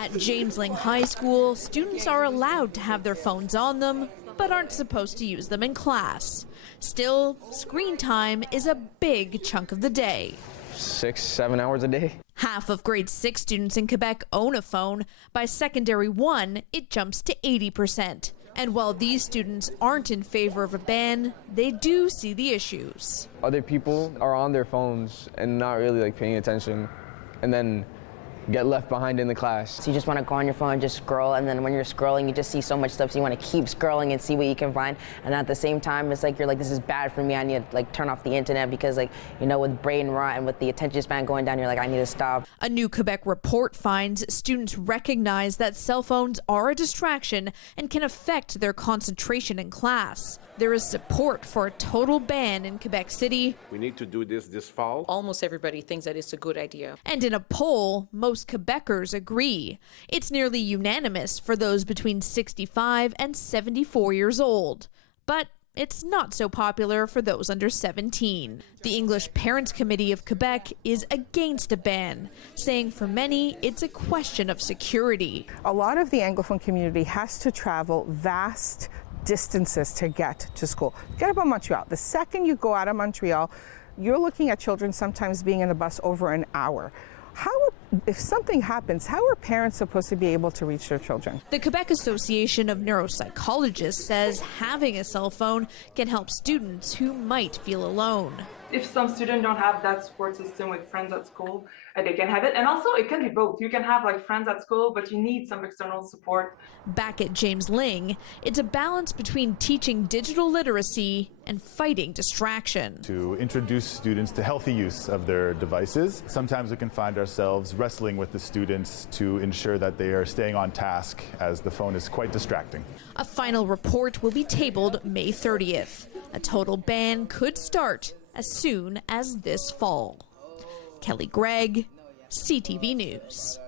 At James Ling High School, students are allowed to have their phones on them, but aren't supposed to use them in class. Still, screen time is a big chunk of the day. 6-7 hours a day. Half of grade 6 students in Quebec own a phone. By secondary 1, it jumps to 80%. And while these students aren't in favor of a ban, they do see the issues. Other people are on their phones and not really paying attention, and then get left behind in the class. So you just want to go on your phone and just scroll, and then when you're scrolling, you just see so much stuff, so you want to keep scrolling and see what you can find. And at the same time, it's you're this is bad for me. I need to turn off the internet because with brain rot and with the attention span going down, you're I need to stop. A new Quebec report finds students recognize that cell phones are a distraction and can affect their concentration in class. There is support for a total ban in Quebec City. We need to do this fall. Almost everybody thinks that it's a good idea. And in a poll, most Quebecers agree. It's nearly unanimous for those between 65 and 74 years old. But it's not so popular for those under 17. The English Parents Committee of Quebec is against a ban, saying for many it's a question of security. A lot of the Anglophone community has to travel vast distances to get to school. Get about Montreal. The second you go out of Montreal, you're looking at children sometimes being in the bus over an hour. If something happens, how are parents supposed to be able to reach their children? The Quebec Association of Neuropsychologists says having a cell phone can help students who might feel alone. If some students don't have that support system with friends at school, they can have it. And also, it can be both. You can have friends at school, but you need some external support. Back at James Ling, it's a balance between teaching digital literacy and fighting distraction. To introduce students to healthy use of their devices, sometimes we can find ourselves wrestling with the students to ensure that they are staying on task, as the phone is quite distracting. A final report will be tabled May 30th. A total ban could start as soon as this fall. Kelly Gregg, CTV News.